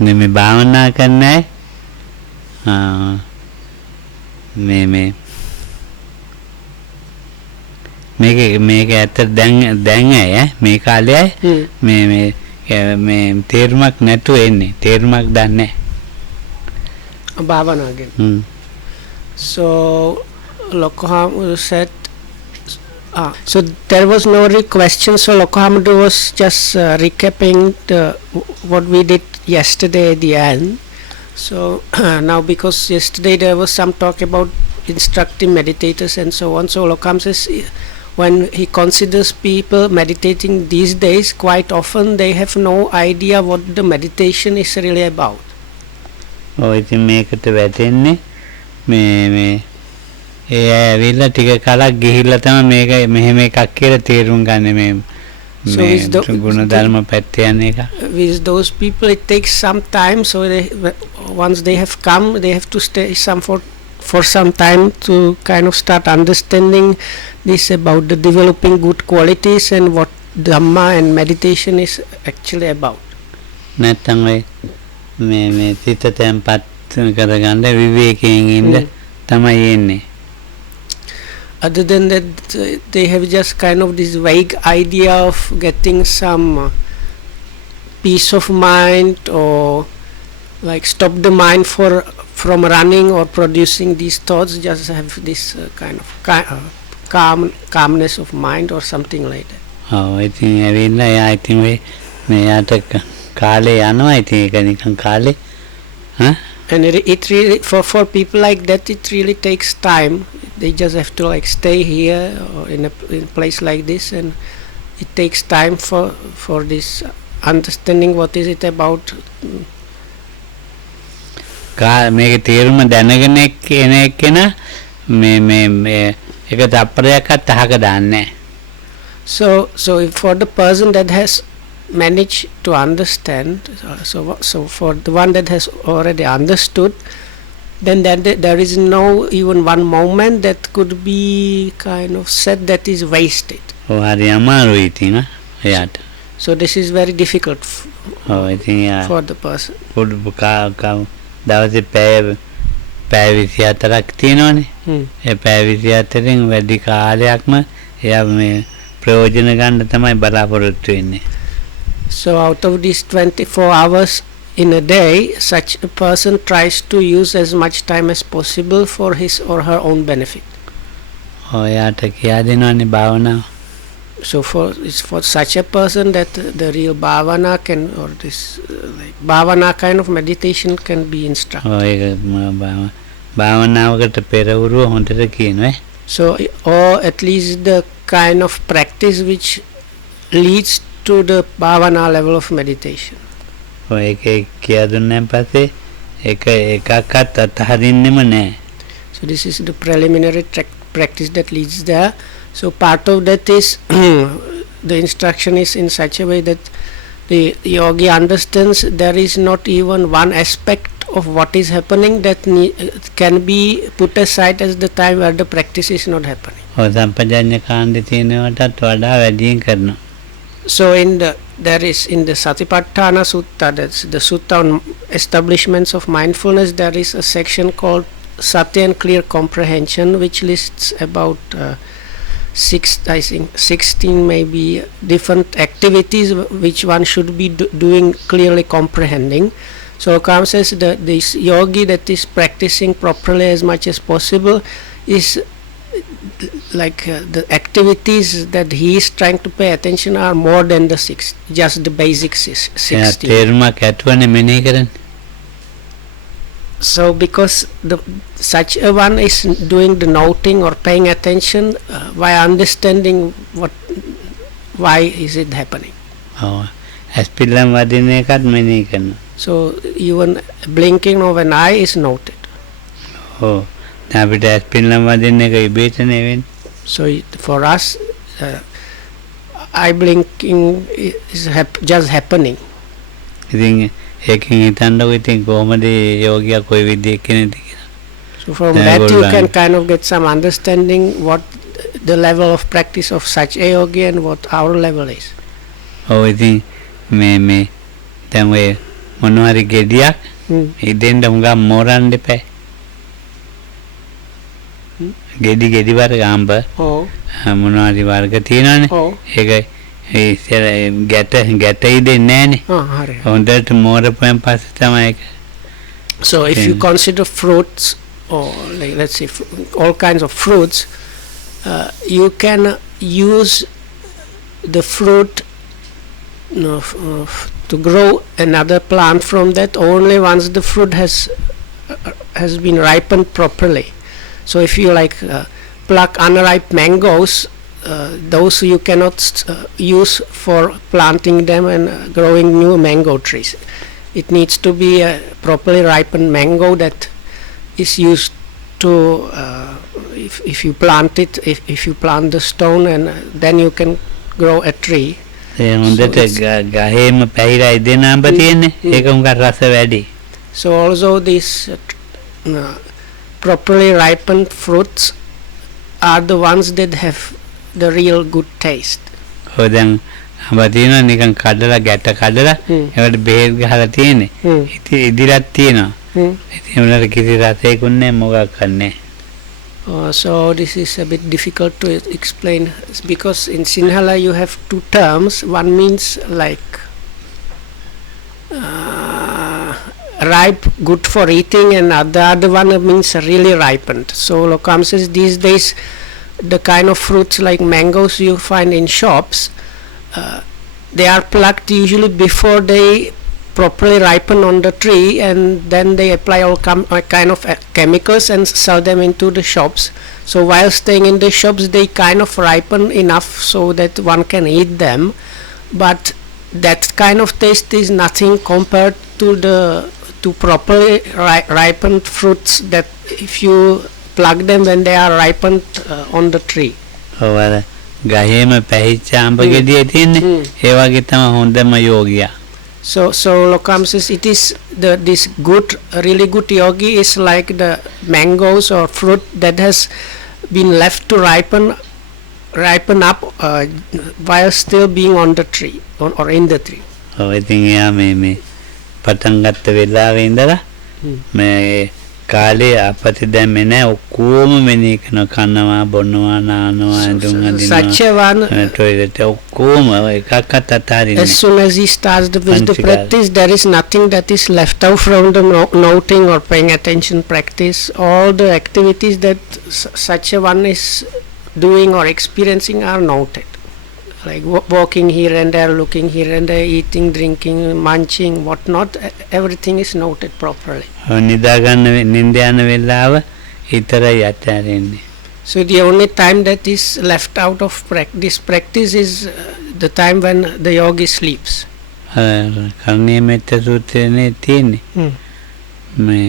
මේ භාවනා කරන්නේ මේ මේක ඇත්ත දැන් ඇය මේ කාලේ මේ තේරුමක් නැතුව එන්නේ තේරුමක් දන්නේ භාවනා ගැන. So Lokohamadu said so there was no question, so Lokohamadu was just recapping what we did yesterday at the end. So now because yesterday there was some talk about instructing meditators and so on, so Lokam says when he considers people meditating these days, quite often they have no idea what the meditation is really about. ඉතින් මේකට වැටෙන්නේ මේ ඒ ඇවිල්ලා ටික කලක් ගිහිල්ලා තමයි මේක මෙහෙම එකක් කියලා තේරුම් ගන්න මේ ගුණධර්ම පැත්තේ යන එක. With those people it takes some time, so once they have come they have to stay for some time to kind of start understanding this about the developing good qualities and what Dhamma and meditation is actually about. නැත්තම් මේ සිත තැම්පත් කරගන්න විවේකයෙන් ඉන්න තමයි එන්නේ. Other than that they have just kind of this vague idea of getting some peace of mind or like stop the mind from running or producing these thoughts, just have this kind of calmness of mind or something like that. ඉතින් ඇවිල්ලා එයා ඉතින් මෙයාට කාලේ යනවා ඉතින් ඒක නිකන් කාලේ and it really for people like that it really takes time. They just have to like stay here or in a place like this, and it takes time for this understanding what is it about. මේක තේරුම දැනගෙන එන එක්කෙනා මේ එක තප්පරයක්වත් අහක දාන්නේ නැහැ. So for the person that has managed to understand, so for the one that has already understood, then there is no even one moment that could be kind of said that is wasted. හරි අමාරුයි ඉතින් එයාට. So this is very difficult for the person. දවසේ පැය 24ක් තියෙනවනේ. ඒ පැය 24න් වැඩි කාලයක්ම එයා මේ ප්‍රයෝජන ගන්න තමයි බලාපොරොත්තු වෙන්නේ. So out of these 24 hours in a day, such a person tries to use as much time as possible for his or her own benefit. එයාට කියා දෙනවනේ භාවනාව. So it's for such a person that the real bhavana can, or this like bhavana kind of meditation can be instructed. ඒක භාවනාවකට පෙරවරුව හොඳට කියනවා. So or at least the kind of practice which leads to the bhavana level of meditation. ඒක කියා දුන්නාන් පස්සේ එකක්වත් අතහරින්නෙම නැහැ. So this is the preliminary practice that leads there. So part of that is the instruction is in such a way that the yogi understands there is not even one aspect of what is happening that can be put aside as the time where the practice is not happening. සම්පජඤ්ඤ කාණ්ඩේ තියෙනවටත් වඩා වැඩියෙන් කරනවා. So there is in the Satipatthana Sutta, that's the Sutta on establishments of mindfulness, there is a section called Satya and Clear Comprehension, which lists about 16 maybe different activities which one should be doing clearly comprehending. So Kam says that this yogi that is practicing properly as much as possible is like the activities that he is trying to pay attention are more than the just the basic 16. So because such a one is doing the noting or paying attention by understanding why is it happening. So even blinking of an eye is noted. So for us eye blinking is just happening. ඒකෙන් හිතන්නකො ඉතින් කොහොමද යෝගියා කොයි විදිහේ කෙනෙක්ද කියලා. So from that you can kind of get some understanding what the level of practice of such a yogi and what our level is. ඉතින් මේ දැන් ඔය මොනවා හරි ගෙඩියක් ඉදෙන්න හුඟක් මෝරන්න එපා. ගෙඩි වර්ග අඹ මොනවා හරි වර්ග තියෙනවානේ. ඒක ඒ ගැට ඉදෙන්නේ නැහනේ. හරි. හොඳට මෝරපුවෙන් පස්සේ තමයි ඒක. So if you consider fruits or like let's say all kinds of fruits, you can use the fruit to grow another plant from that only once the fruit has been ripened properly. So if you like pluck unripe mangoes, those you cannot use for planting them and growing new mango trees. It needs to be a properly ripened mango that is used to if you plant it, if you plant the stone, and then you can grow a tree. ගහේම පැහිලා ඉදෙන අඹ තියෙන්නේ. ඒක උඟක් රස වැඩි. So also these properly ripened fruits are the ones that have the real good taste. ඔය දැන් අඹ තියෙනවා නිකන් කඩලා ගැට කඩලා ඒකට බෙහෙත් ගහලා තියෙන්නේ. ඉතින් ඉදිරියට තියෙනවා. ඉතින් උනට කිසි රසයකුත් නැහැ මොකක් නැහැ. So this is a bit difficult to explain because in Sinhala you have two terms. One means like ripe, good for eating, and the other one means really ripened. So Lokam says these days the kind of fruits like mangoes you find in shops, they are plucked usually before they properly ripen on the tree, and then they apply all kind of chemicals and sell them into the shops. So while staying in the shops they kind of ripen enough so that one can eat them, but that kind of taste is nothing compared to properly ripened fruits that if you pluck them when they are ripened on the tree. ගහේම පැහිච්ච අඹ ගෙඩිය තියෙන්නේ ඒ වගේ තමයි හොඳම යෝගියා. So Lokam says it is this good, really good yogi is like the mangoes or fruit that has been left to ripen up while still being on the tree or in the tree. ඉතින් එයා මේ පටන් ගත්ත වෙලාවේ ඉඳලා මේ කාලේ අපති දැම්මේ නැහැ ඔක්කොම මෙනේ කරන කනවා බොනවා නානවා ඇඳුම් අඳිනවා ටොයිලට් ඔක්කොම එකක්වත් අතාරින්නේ. As soon as he starts with the practice, there is nothing that is left out from the noting or paying attention practice. All the activities that such a one is doing or experiencing are noted, like walking here and there, looking here and there, eating, drinking, munching, whatnot. Everything is noted properly. නිදා ගන්න නින්ද යන වෙලාව විතරයි අතාරින්නේ. So the only time that is left out of this practice is the time when the yogi sleeps. කර්ණීය මෙත්ත සූත්‍රයේ තියෙන්නේ. මේ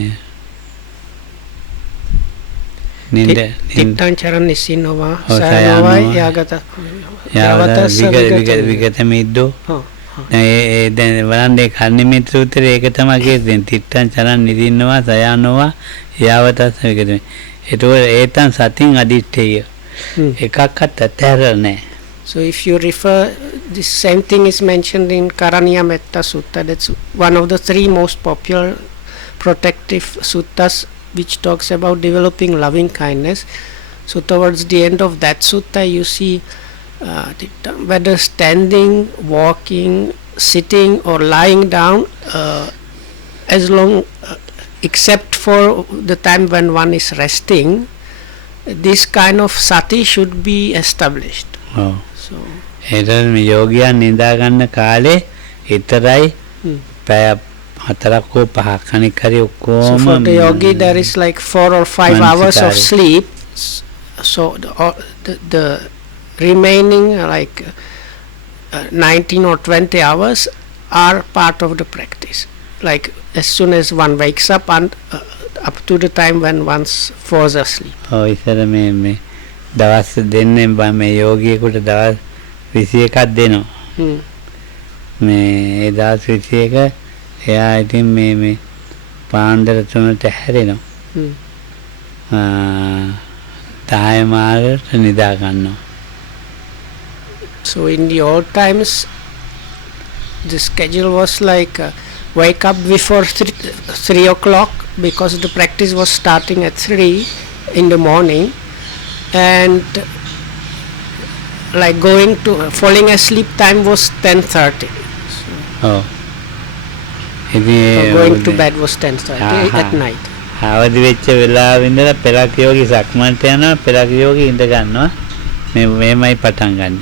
නින්ද තිත්තං චරණ නිසිනෝවා සයනෝවා යාගත විගත මිද්දෝ. දැන් වරන්දේ කර්ණීය මෙත්ත සූත්‍රයේ ඒක තමයි කියන්නේ තිත්තං චරණ නිසිනෝවා සයනෝවා යාවතස්ස විගත. ඒතකොට ඒතන් සතින් අදිත්තේය එකක්වත් අතහැරලා නැහැ. So if you refer, this same thing is mentioned in Karaniya Metta Sutta. That's one of the three most popular protective suttas which talks about developing loving kindness. So towards the end of that sutta you see whether standing, walking, sitting or lying down, as long except for the time when one is resting, this kind of sati should be established. So එතන යෝගියා නිදා ගන්න කාලේ විතරයි පැය 4ක් 5ක් අනික හරි ඔක්කොම. So for the yogi there is like 4 or 5 hours of sleep. So the remaining like 19 or 20 hours are part of the practice. Like as soon as one wakes up and up to the time when one falls asleep. ඉතින් මේ දවස් දෙන්නේ මේ යෝගියෙකුට දවස් 21ක් දෙනවා. මේ ඒ දවස් 21 එයා ඉතින් මේ පාන්දර 3ට හැරෙනවා. 10 මාරට නිදා ගන්නවා. So in the old times the schedule was like wake up before 3 o'clock because the practice was starting at 3 in the morning, and like falling asleep time was 10:30. ඔව්. So going to bed was 10:30 at night. අවදි වෙච්ච වෙලාවෙ ඉඳලා පෙරක් යෝගී සක්මන්ට යනවා, පෙරක් යෝගී ඉඳ ගන්නවා. මේමයි පටන් ගන්න.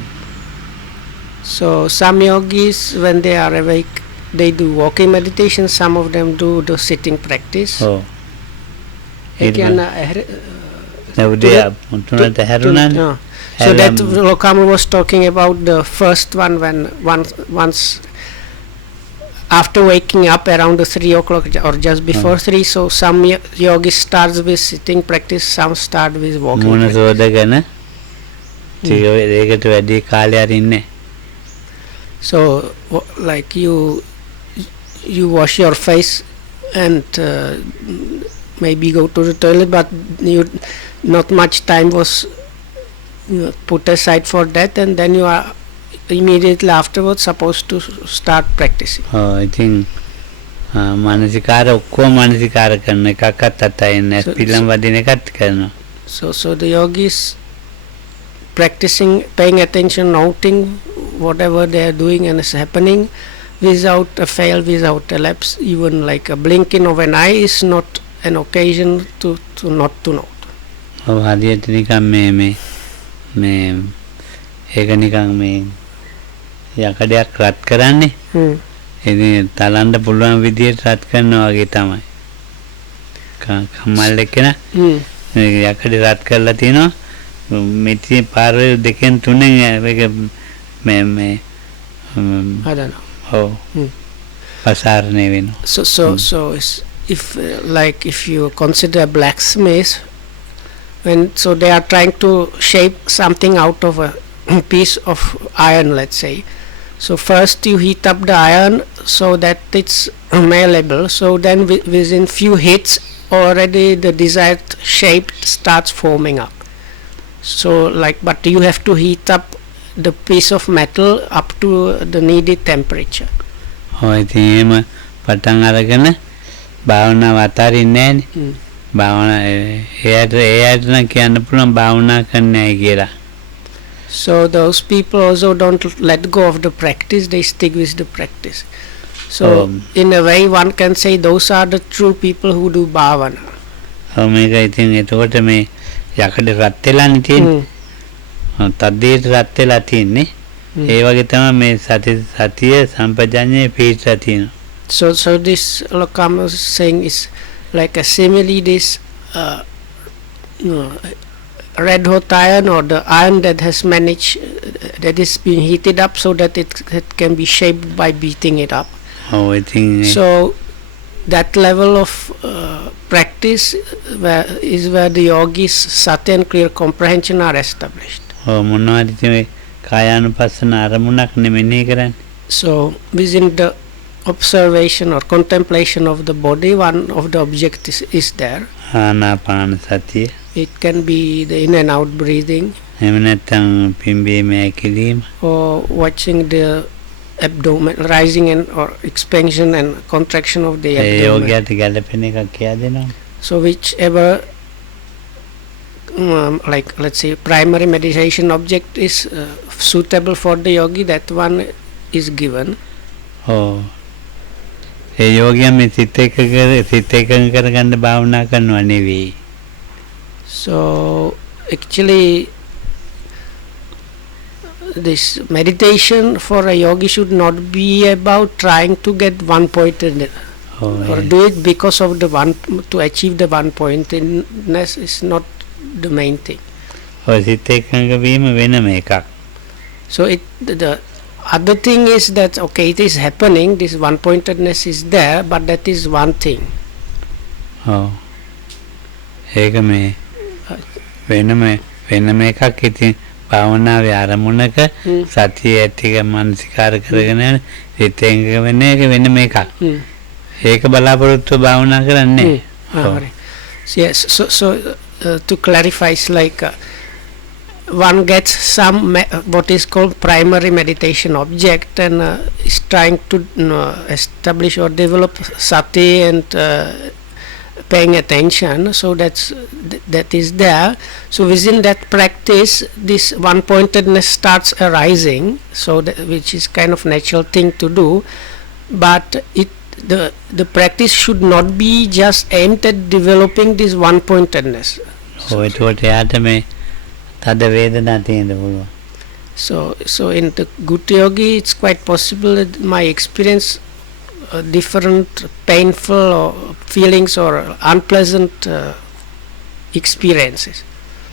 So some yogis, when they are awake, they do walking meditation. Some of them do the sitting practice. ඔව්. ඒ කියන්නේ උදේ 3ට හැරුණානේ. So that Lokama was talking about the first one, when once after waking up around 3 o'clock or just before 3. So some yogis starts with sitting practice, some start with walking. මොන සෝදගෙන ඒකට වැඩි කාලය අරින්නේ. So like you wash your face and maybe go to the toilet, but not much time was put aside for that, and then you are immediately afterwards supposed to start practicing. ඉතින් මානසිකාර ඔක්කොම මානසිකාර කරන එකක්වත් අතයින්නේ පිළම් වදින එකත් කරනවා. So the yogis practicing, paying attention, noting whatever they are doing and is happening without a fail, without a lapse. Even like a blinking of an eye is not an occasion to not to note. ඔව් හරියට නිකන් මේ ඒක නිකන් මේ යකඩයක් රත් කරන්නේ. ඉතින් තලන්න පුළුවන් විදියට රත් කරනවා වගේ තමයි. කම්මල් එක්කන යකඩ රත් කරලා තිනවා. මෙති පාරවල් දෙකෙන් තුනෙන් ඒක මේ I don't know. ඔව්. පසාරණය වෙනවා. So if like if you consider a blacksmith, so they are trying to shape something out of a piece of iron, let's say. So first you heat up the iron so that it's malleable. So then within few hits already the desired shape starts forming up. So like, but you have to heat up the piece of metal up to the needed temperature. ඉතින් එහෙම පටන් අරගෙන භාවනාව අතාරින්නේ නැහැනේ. භාවනා එයාට නම් කියන්න පුළුවන් භාවනා කරන්නේ නැහැ කියලා. So those people also don't let go of the practice, they stick with the practice. So in a way one can say those are the true people who do bhavana. මේක ඉතින් එතකොට මේ යකඩ රත් වෙලානේ තියෙන්නේ. තද්දේට රත් වෙලා තියෙන්නේ. ඒ වගේ තමයි මේ සතිය සම්පජඤ්ඤේ පිහිටලා තියෙනවා. So this Lokama is saying is like a simile, this red hot iron, or the iron that has managed, that is being heated up so that it can be shaped by beating it up. I think so that level of practice is where the yogis sati and clear comprehension are established. මොනවද මේ කායානුපස්සන අරමුණක් නෙමෙයි කරන්නේ. So within the observation or contemplation of the body, one of the objects is there. ආනාපාන සතිය. It can be the in and out breathing. එහෙම නැත්නම් පිම්බීම හැකිලිම. Or watching the abdomen rising and or expansion and contraction of the abdomen. යෝගයට ගැලපෙන එකක් කියා දෙනවා. So whichever like let's say primary meditation object is suitable for the yogi, that one is given. ඒ යෝගියා මේ සිත එකඟ කරගන්න භාවනා කරනවා නෙවෙයි. So actually this meditation for a yogi should not be about trying to get one pointedness or do it because of the one to achieve the one pointedness is not the main thing. සිත එකඟ වීම වෙනම එකක්. So the other thing is that okay, it is happening, this one pointedness is there, but that is one thing. ඒක මේ වෙනම එකක්. ඉතින් භාවනාවේ ආරමුණක සතිය ඇතික මානසිකාර කරගෙන සිත එකඟ වෙන එක වෙනම එකක්. ඒක බලාපොරොත්තු භාවනා කරන්නේ. Yes, so to clarify, it's like one gets some what is called primary meditation object and is trying to establish or develop sati and paying attention, so that is there. So within that practice, this one pointedness starts arising, so which is kind of natural thing to do, but the practice should not be just aimed at developing this one pointedness. So in the Gutta Yogi, it's quite possible that my experience different painful or feelings or unpleasant experiences.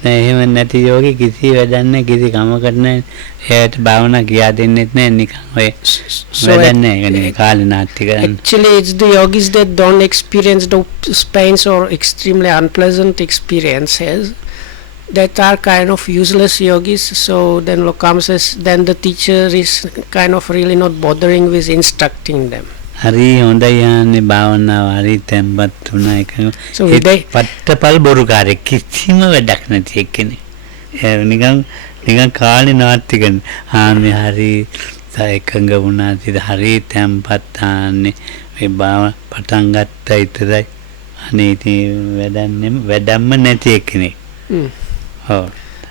එහෙම නැති යෝගී කිසි වැඩක් නැහැ කිසි කමකට නැහැ එයාට භාවනා කියා දෙන්නෙත් නැහැ නිකන් ඔය වැඩක් නැහැ ඒකනේ කාලේ නාස්ති කරන්නේ. Actually it's the yogis that don't experience those pains or extremely unpleasant experiences that are kind of useless yogis. So then Lokam says then the teacher is kind of really not bothering with instructing them. හරි හොඳයි යන්නේ භාවනාව හරි තැම්පත් වුණා එක. So පට්ටපල් බොරුකාරයෙක් කිසිම වැඩක් නැති එක්කනේ. නිකන් කාලේ නාස්ති කරන. මේ හරි එකඟ වුණා ඉතින් හරි තැම්පත් ආන්නේ මේ භාව පටන් ගත්තා ඉතරයි. අනේ ඉතින් වැඩක්ම නැති එක්කනේ. ඔව්.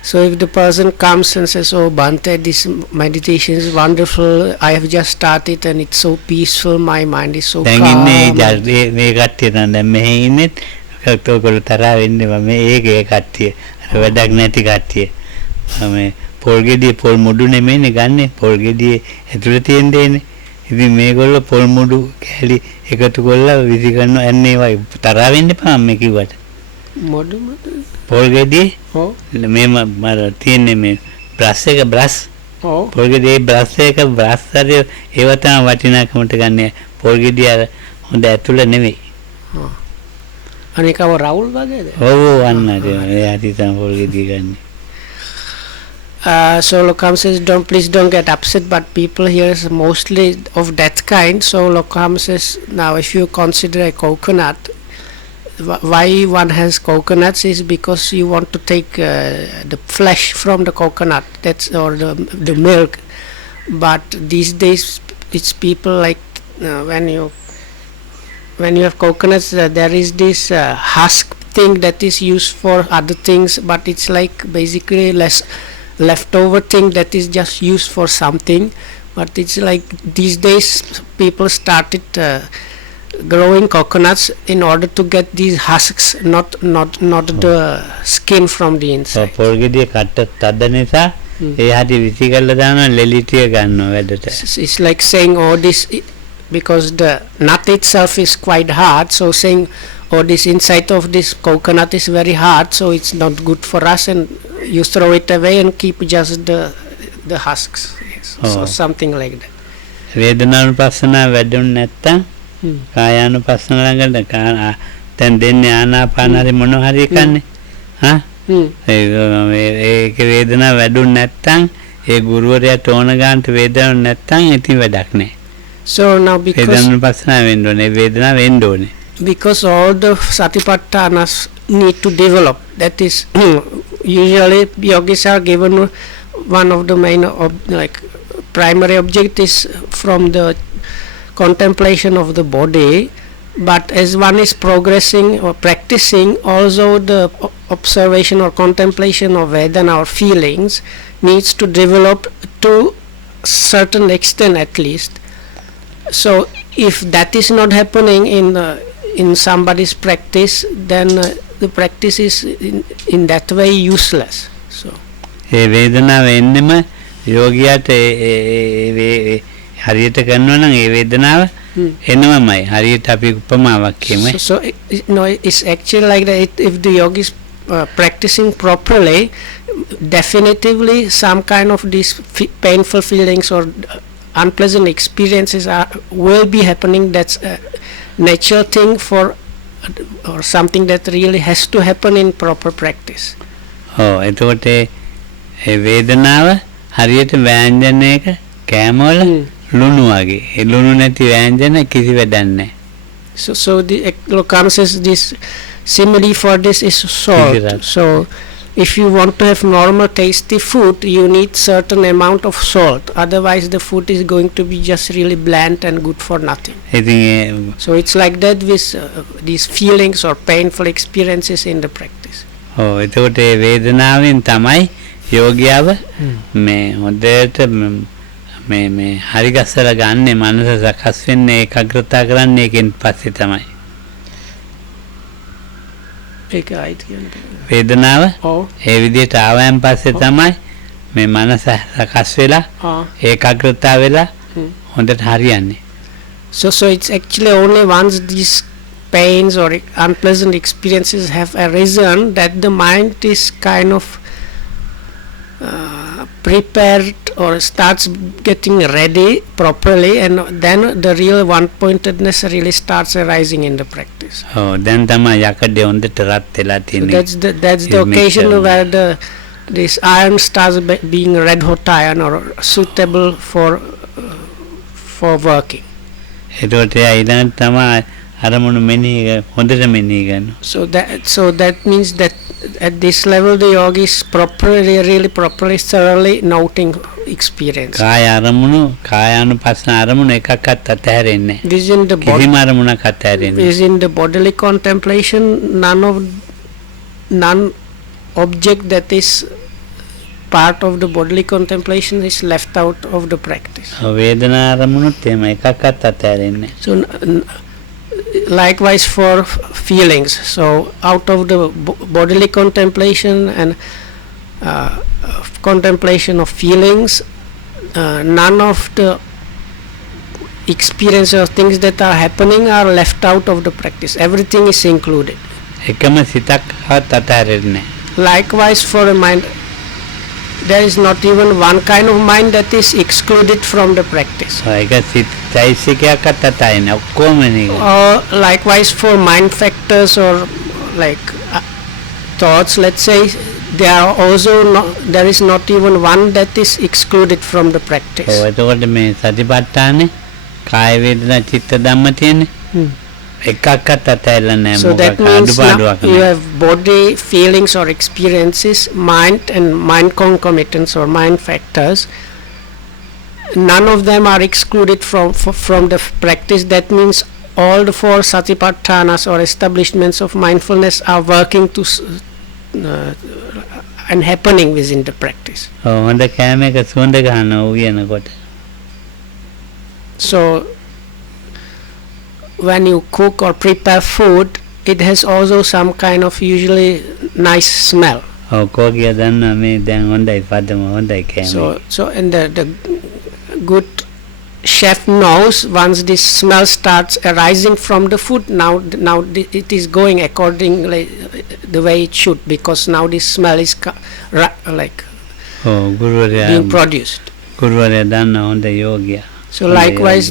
So if the person comes and says, "Oh, Bhante, this meditation is wonderful. I have just started and it's so peaceful. My mind is so calm." මේ කට්ටිය නම් මෙහෙ ඉන්නේ ඔයගොල්ලෝ තරහ වෙන්නේ මේ ඒකේ කට්ටිය. අර වැඩක් නැති කට්ටිය. මේ පොල් ගෙඩිය පොල් මුඩු නෙමෙයිනේ ගන්නෙ. පොල් ගෙඩියේ ඇතුලේ තියෙන දේනේ. ඉතින් මේගොල්ලෝ පොල් මුඩු කැලි එකතු කරලා විසි කරනවා. එන්නේ වයි තරහ වෙන්න එපා මේ කිව්වට. මුඩු පොල් ගෙඩියේ ඔව් මේ මර තියෙන්නේ මේ බ්‍රෂ් එක බ්‍රෂ් ඔව් පොල් ගෙඩියේ බ්‍රෂ් එක බ්‍රෂ් හරි ඒව තමයි වටිනාකමට ගන්න. පොල් ගෙඩිය අර හොඳ ඇතුළ නෙවෙයි. අනිකව රවුල් වගේද? ඔව් අන්න ඒ හරි තමයි පොල් ගෙඩිය ගන්න. So Lokam says, please don't get upset, but people here is mostly of that kind. So Lokam says, now if you consider a coconut, why one has coconuts is because you want to take the flesh from the coconut, that's or the milk. But these days it's people like when you have coconuts, there is this husk thing that is used for other things, but it's like basically leftover thing that is just used for something. But it's like these days people started growing coconuts in order to get these husks, not the skin from the inside. පොල් ගෙඩිය කට්ට තද නිසා ඒ හරි විසි කරලා දානවා ලෙලිටිය ගන්නවා වැඩට. It's like saying, oh, this because the nut itself is quite hard, so saying, oh, this inside of this coconut is very hard, so it's not good for us, and you throw it away and keep just the husks. Yes. So something like that. වේදනානුපස්සනා වැඩුන් නැත්තම් කායානුපස්සන ළඟට දැන් දෙන්නේ ආනාපාන හරි මොන හරි කන්නේ ඒක වේදනාව වැඩුන් නැත්තම් ඒ ගුරුවරයාට ඕන ගන්නට වේදනාවක් නැත්තම් ඉතින් වැඩක් නැහැ. So now because වේදනානුපස්සන වෙන්න ඕනේ වේදනාව වෙන්න ඕනේ. Because all the satipatthanas need to develop, that is usually yogis are given one of the main primary object is from the contemplation of the body, but as one is progressing or practicing, also the observation or contemplation of Vedana or feelings needs to develop to certain extent at least. So if that is not happening in somebody's practice, then the practice is in that way useless. So ඒ වේදනාව එන්නෙම යෝගියාට හරියට කරනවා නම් ඒ වේදනාව එනවමයි. හරියට අපි උපමාවක් කියමු. So it's actually like that. If the yogi is practicing properly, definitively some kind of these painful feelings or unpleasant experiences will be happening. That's a natural thing for or something that really has to happen in proper practice. එතකොට ඒ වේදනාව හරියට ව්‍යංජනයක කෑමවල ලුණු වගේ. ඒ ලුණු නැති ව්‍යංජන කිසි වැඩක් නැහැ. So the Lokam says this simile for this is salt. So if you want to have normal tasty food, you need certain amount of salt. Otherwise, the food is going to be just really bland and good for nothing. ඉතින් So it's like that with these feelings or painful experiences in the practice. ඔව් එතකොට ඒ වේදනාවෙන් තමයි යෝගියාව මේ හොඳට මේ හරි ගස්සලා ගන්න මනස සකස් වෙන්නේ ඒකාග්‍රතාව කරන්නේ ඒකෙන් පස්සේ තමයි. ඒක වේදනාව ඔව් ඒ විදිහට ආවයන් පස්සේ තමයි මේ මනස සකස් වෙලා ඒකාග්‍රතාව වෙලා හොඳට හරියන්නේ. So it's actually only once these pains or unpleasant experiences have arisen that the mind is kind of prepared or starts getting ready properly, and then the real one-pointedness really starts arising in the practice. ඔව් දැන් තමයි යකඩේ හොඳට රත් වෙලා So තියෙන්නේ. that's the occasion where this iron starts being red hot iron or suitable for working. එතකොට එයා ඊළඟට තමයි අරමුණු මෙනෙහි හොඳට මෙනෙහි කරනවා. So that means that at this level the yogi is really properly thoroughly noting experience. කාය අරමුණු කායානුපස්සන අරමුණු එකක්වත් අතහැරෙන්නේ නැහැ. Within the body, කිසිම අරමුණක් අතහැරෙන්නේ නැහැ. within the bodily contemplation, none object that is part of the bodily contemplation is left out of the practice. වේදනා අරමුණුත් එහෙම එකක්වත් අතහැරෙන්නේ නැහැ. So likewise for feelings. So out of the bodily contemplation and contemplation of feelings, none of the experiences or things that are happening are left out of the practice. Everything is included. එකම සිතක්වත් අතහැරෙන්නේ නැහැ. Likewise for a mind, there is not even one kind of mind that is excluded from the practice. ඒක චෛතසිකයක්වත් අතහැරෙන්නේ ඔක්කොම නේ. Or likewise for mind factors or like thoughts, let's say, there is not even one that is excluded from the practice. ඔව් එතකොට මේ සතිපට්ඨානේ කාය වේදනා චිත්ත ධම්ම තියෙන්නේ. එකක්වත් අතහැරලා නැහැ. So that means you have body, feelings or experiences, mind and mind concomitants or mind factors. None of them are excluded from the practice. That means all the four satipatthanas or establishments of mindfulness are working to and happening within the practice. ඔව් හොඳ කෑමක සුවඳ ගන්නවා උයනකොට. So when you cook or prepare food, it has also some kind of usually nice smell. ඔව් කෝකිය දන්නා මේ දැන් හොඳයි පදම හොඳයි කෑම. So and the good chef knows once this smell starts arising from the food, now it is going accordingly the way it should, because now this smell is like ගුරුවරයා being produced. ගුරුවරයා දන්නා හොඳ යෝගියා. So likewise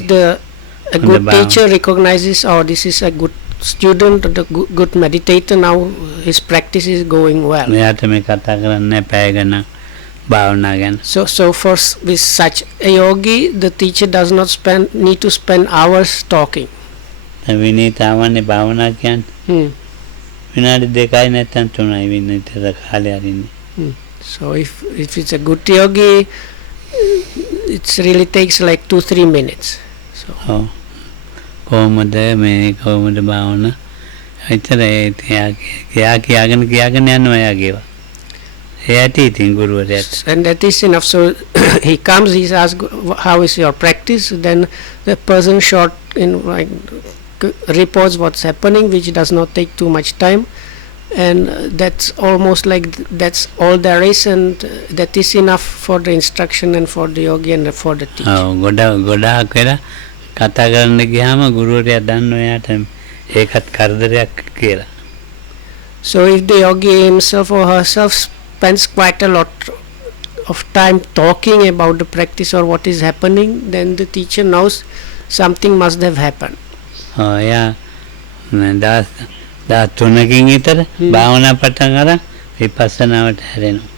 a good teacher recognizes, oh, this is a good student, the good meditator, now his practice is going well. මෙයාට මේ කතා කරන්නේ පැය ගණන් භාවනා ගැන. So for with such a yogi, the teacher does not need to spend hours talking. විනීතාවන්නේ භාවනා කියන්නේ විනාඩි 2යි නැත්නම් 3යි විනීතර කාලය අරින්නේ. So if it's a good yogi, it really takes like 2-3 minutes. So කොහොමද භාවනා එච්චර එයා කියාගෙන යනවා එයාගේවා. එයාට ඉතින් ගුරුවරයාට. And that is enough. So he comes, he asks, how is your practice? Then the person short reports what's happening, which does not take too much time, and that's almost like that's all there is, and that is enough for the instruction and for the yogi and for the teacher. ගොඩාක් වෙලා කතා කරන්න ගියාම ගුරුවරයා දන්නවා එයාට ඒකත් කරදරයක් කියලා. So if the yogi himself or herself spends quite a lot of time talking about the practice or what is happening, then the teacher knows something must have happened. එයා දා 3කින් විතර භාවනා පටන් අරන් විපස්සනාවට හැරෙනවා.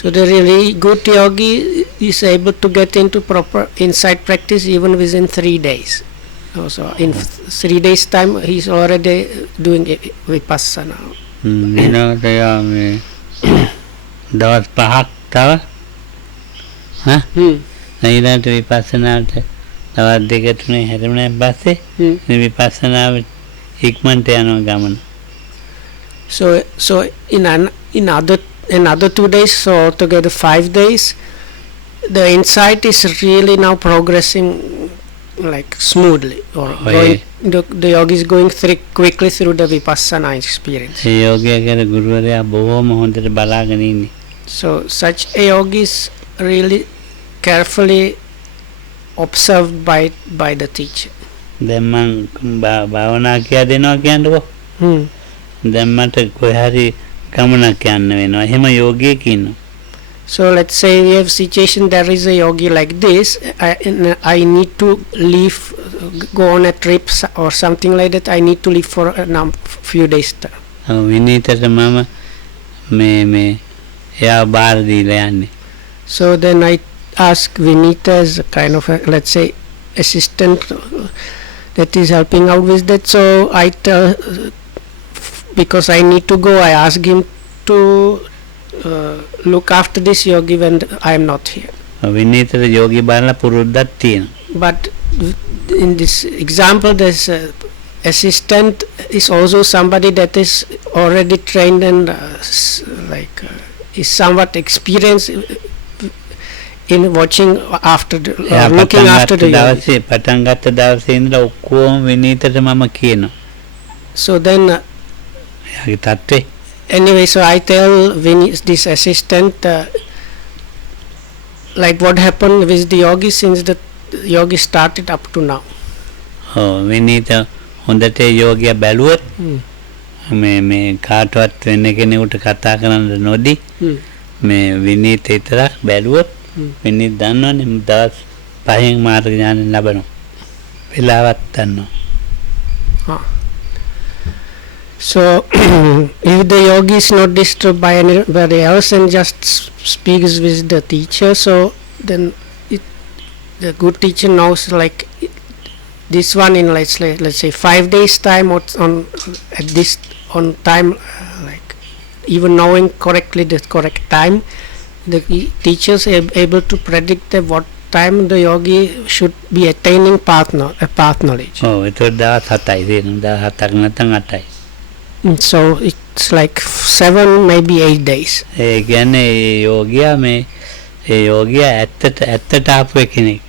So the really good yogi is able to get into proper insight practice even within 3 days. So in 3 days time he is already doing vipassana. දවස් 5ක් තව ඊළඟට විපස්සනාට දවස් 2-3 හැරෙමුණාන් පස්සේ විපස්සනාව ඉක්මනට යනවා ගමන. So in another 2 days, so altogether 5 days, the insight is really now progressing like smoothly, or going, the yogi is going quickly through the vipassana experience. ඒ යෝගියාගේ ගුරුවරයා බොහොම හොඳට බලාගෙන ඉන්නේ. So such a yogi is really carefully observed by the teacher. දැන් මං භාවනා කියා දෙනවා කියන්නකෝ. දැන් මට කොහේ හරි ගමනක් යන්න වෙනවා. එහෙම යෝගියෙක් ඉන්නවා. So let's say we have situation, there is a yogi like this, I need to leave, go on a trip or something like that, I need to leave for a few days. විනීතට මම මේ එයා බාර දීලා යන්නේ. So then I ask Vinita as a kind of a, let's say, assistant that is helping out with that. So I tell, because I need to go, I ask him to look after this yogi when I am not here. විනීතට යෝගි බලලා පුරුද්දක් තියෙනවා. But in this example, this assistant is also somebody that is already trained and is somewhat experienced in watching after the, looking after the yogi. පටන් ගත්ත දවසේ ඉඳලා ඔක්කොම විනීතට මම කියනවා. So then එයාගේ තත්ත්වේ anyway, so I tell this assistant like what happened with the yogi since the yogi started up to now. විනීත හොඳට යෝගියා බැලුවොත් මේ කාටවත් වෙන කෙනෙකුට කතා කරන්න නොදී මේ විනීත විතරක් බැලුවොත් විනීත දන්නවනේ දවස් 5න් මාර්ග ඥාන ලැබෙනවා. වෙලාවක් දන්නවා. So if the yogi is not disturbed by anybody else and just speaks with the teacher, so then the good teacher knows like this one in let's say 5 days time, or on time, like even knowing correctly the correct time, the teachers are able to predict what time the yogi should be attaining path knowledge. ඒතකොට දවස් 7යි දෙනවා. දවස් 7ක් නැත්නම් 8යි. So it's like 7, maybe 8 days. ඒ කියන්නේ යෝගියා ඇත්තට ආපු කෙනෙක්.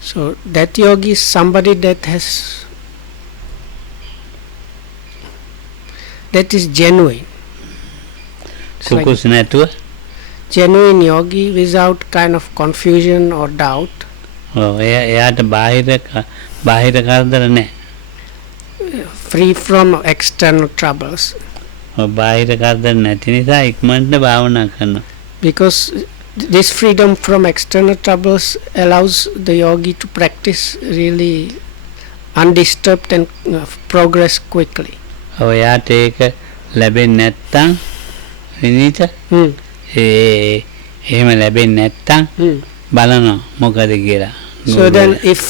So that yogi is somebody that is genuine. කුකුස් නැතුව genuine yogi without kind of confusion or doubt. එයාට බාහිර කරදර නැහැ. Free from external troubles. බාහිර කරදර නැති නිසා ඉක්මනට භාවනා කරනවා. Because this freedom from external troubles allows the yogi to practice really undisturbed and progress quickly. ඔයාට ඒක ලැබෙන්නේ නැත්තම් විනීත එහෙම ලැබෙන්නේ නැත්තම් බලනවා මොකද කියලා. So then if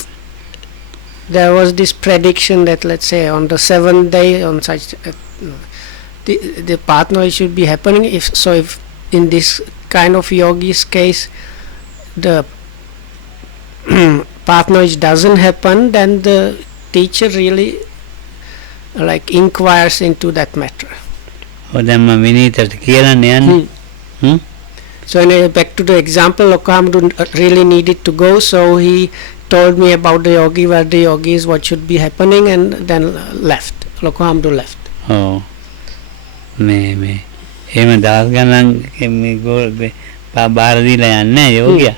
there was this prediction that let's say on the 7th day on such the path knowledge should be happening, if in this kind of yogi's case the path knowledge doesn't happen, then the teacher really like inquires into that matter. දැන් මම විනීතට කියලානේ යන්නේ. So back to the example, Lokohamdu really needed to go, so he told me about the yogi, where the yogi is, what should be happening, and then left. Lokohamdu left. මේ එහෙම දවස් ගණන් මේ බාර දීලා යන්නේ යෝගියා.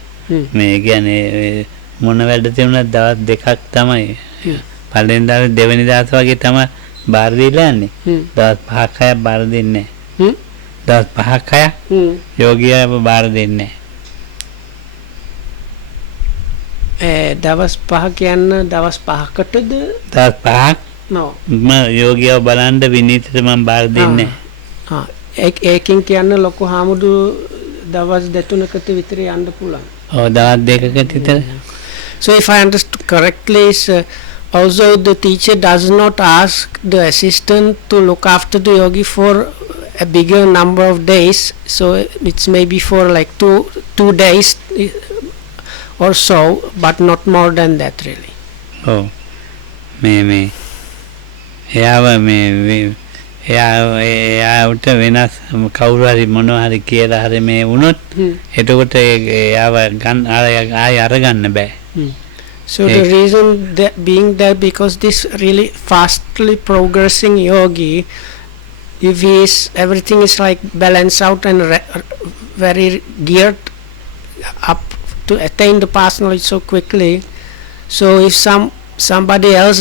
මේ කියන්නේ මොන වැඩ තියුණත් දවස් 2ක් තමයි. පළවෙනි දවසේ දෙවෙනි දවස් වගේ තමයි බාර දීලා යන්නේ. දවස් 5ක් 6ක් බාර දෙන්නේ නැහැ. දවස් 5ක් 6ක් යෝගියා බාර දෙන්නේ නැහැ. දවස් 5 කියන්න දවස් 5කටද? දවස් 5ක් no මම යෝගියාව බලන්න විනීතට මම බාර දෙන්නේ නැහැ. ඒකෙන් කියන්න ලොකුහාමුදු දවස් 2-3කට විතර යන්න පුළුවන්. දවස් 2කට විතර. So if I understood correctly, also the teacher does not ask the assistant to look after the yogi for a bigger number of days, so it's maybe for like two days or so, but not more than that really. Oh, me. එයාට වෙනස් කවුරු හරි මොනවා හරි කියලා හරි මේ වුණොත් එතකොට එයාව ආය අරගන්න බෑ. So the reason that being that because this really fastly progressing yogi, if everything is like balanced out and very geared up to attain the past knowledge so quickly, so if somebody else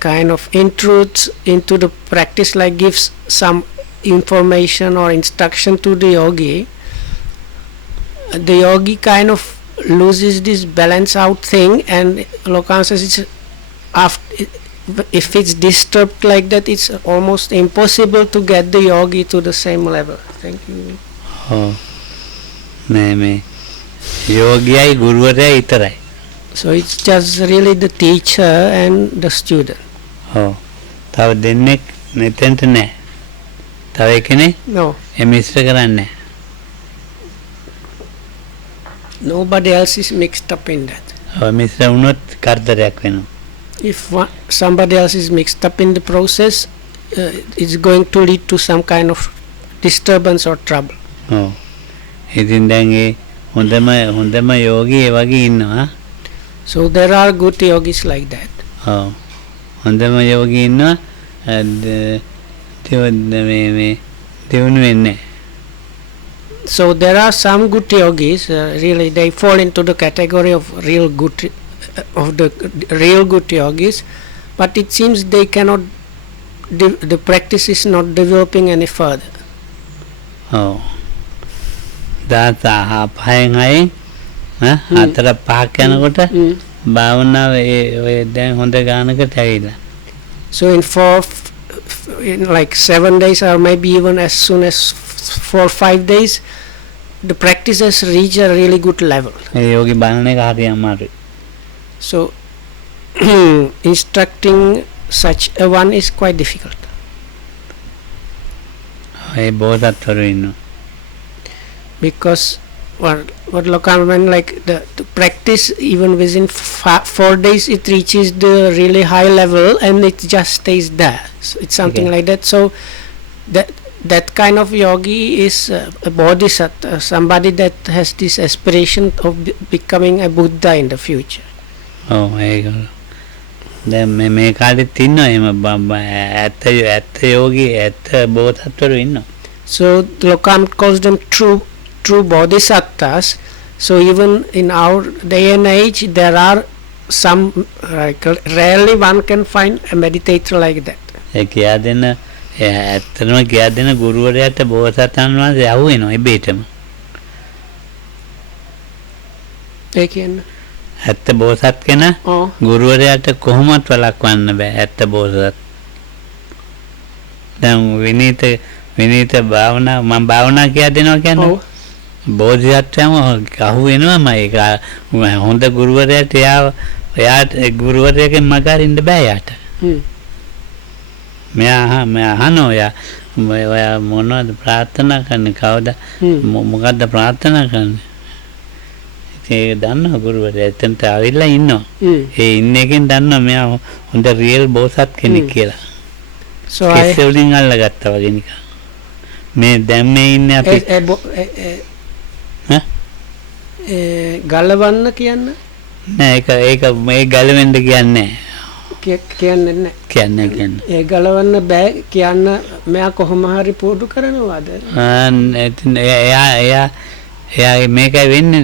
kind of intrudes into the practice, like gives some information or instruction to the yogi kind of loses this balance out thing, and Lokan says if it's disturbed like that, it's almost impossible to get the yogi to the same level. Thank you. Oh, me yogiyai guruvaraya itarai. So it's just really the teacher and the student. Oh, තව දෙන්නෙක් මෙතෙන්ට නෑ. තව එකනේ? No. මිශ්‍ර කරන්නේ. Nobody else is mixed up in that. මිශ්‍ර වුණොත් කරදරයක් වෙනවා. If somebody else is mixed up in the process, it's going to lead to some kind of disturbance or trouble. Oh. ඉතින් දැන් ඒ හොඳම යෝගී ඒ වගේ ඉන්නවා. So there are good yogis like that. Oh. හොඳම යෝගී ඉන්නවා. දියුණු වෙන්නේ. So there are some good yogis, really they fall into the category of real good yogis, but it seems they cannot the practice is not developing any further. Oh. That's පහෙන් අයින් හතර පහක් යනකොට භාවනාව ඔය දැන් හොඳ ගානකට ඇවිල්ලා. So in like 7 days or maybe even as soon as 4 or 5 days, the practice has reached a really good level. ඒ යෝගි බලන එක හරි අමාරුයි. So instructing such a one is quite difficult. ඒ බෝධත්වරු ඉන්නවා. Because what Lokan meant, like the practice even within 4 days it reaches the really high level and it just stays there. So it's something like that. So that kind of yogi is a bodhisattva, somebody that has this aspiration of becoming a Buddha in the future. Oh, ඒක. දැන් මේ කාලෙත් ඉන්නවා එහෙම ඇත්ත යෝගී ඇත්ත බෝධත්වරු ඉන්නවා. So Lokan calls them true bodhisattvas. So even in our day and age, there are some, rarely one can find a meditator like that. ඒ කියා දෙන ඇත්තටම කියා දෙන ගුරුවරයාට බෝසතාණන් වහන්සේ යහු වෙනවා ඉබේටම. ඒ කියන්නේ ඇත්ත බෝසත් කෙනා ගුරුවරයාට කොහොමවත් වළක්වන්න බෑ ඇත්ත බෝසත්. දැන් විනීත භාවනා මම භාවනා කියා දෙනවා කියන්නේ බෝධිසත්වයම අහු වෙනවම ඒක හොඳ ගුරුවරයාට එයාට ගුරුවරයාගෙන් මග අරින්න බෑ යාට. මෙයා අහනවා ඔයා මොනවද ප්‍රාර්ථනා කරන්නේ කවුද මොකද්ද ප්‍රාර්ථනා කරන්නේ? ඒක දන්නවා ගුරුවරයා එතනට ආවිල්ලා ඉන්නවා. ඒ ඉන්න එකෙන් දන්නවා මෙයා හොඳ රියල් බෝසත් කෙනෙක් කියලා. So කෙස්සේ වලින් අල්ලගත්තා වගේ නිකන්. මේ දැන් මේ ඉන්නේ අපි ගලවන්න කියන්න නෑ ඒක මේ ගලවෙන්න කියන්නේ කියන්නේ නැහැ. කියන්නේ ඒ ගලවන්න බෑ කියන්න මෙයා කොහොම හරි පුරුදු කරනවාද? එයා මේකයි වෙන්නේ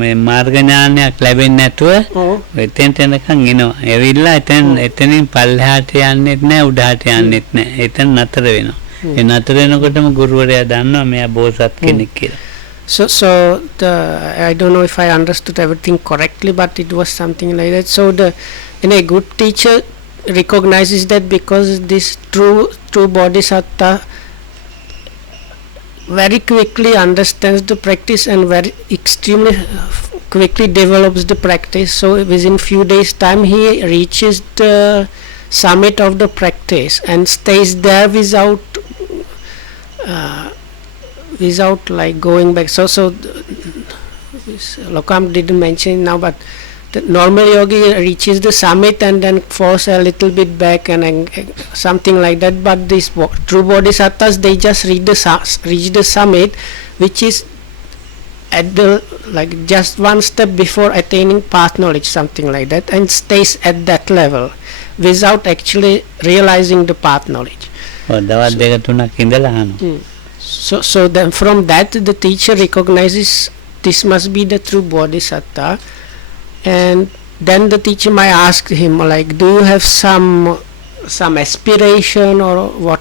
මේ මාර්ග ඥානයක් ලැබෙන්නේ නැතුව එතෙන්ට එනකන් එනවා. එවිල්ලා එතනින් පල්ලෙහාට යන්නෙත් නැහැ උඩහාට යන්නෙත් නැහැ. එතන නතර වෙනවා. ඒ නතර වෙනකොටම ගුරුවරයා දන්නවා මෙයා බෝසත් කෙනෙක් කියලා. So I don't know if I understood everything correctly, but it was something like that. So a good teacher recognizes that because this true bodhisattva very quickly understands the practice and very extremely quickly develops the practice. So within few days time he reaches the summit of the practice and stays there without without like going back. So Lokam didn't mention it now, but the normal yogi reaches the summit and then falls a little bit back and something like that. But these true bodhisattvas, they just reach the summit, which is at the like just one step before attaining path knowledge, something like that, and stays at that level without actually realizing the path knowledge. So then from that the teacher recognizes this must be the true bodhisattva, and then the teacher might ask him like, do you have some aspiration or what?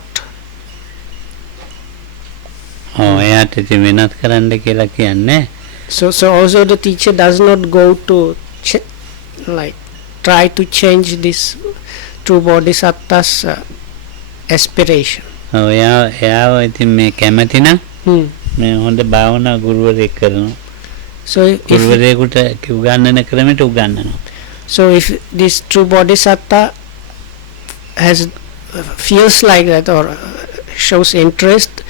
So also the teacher does not go to like try to change this true bodhisattva's aspiration. So if this true bodhisattva feels like that or shows interest,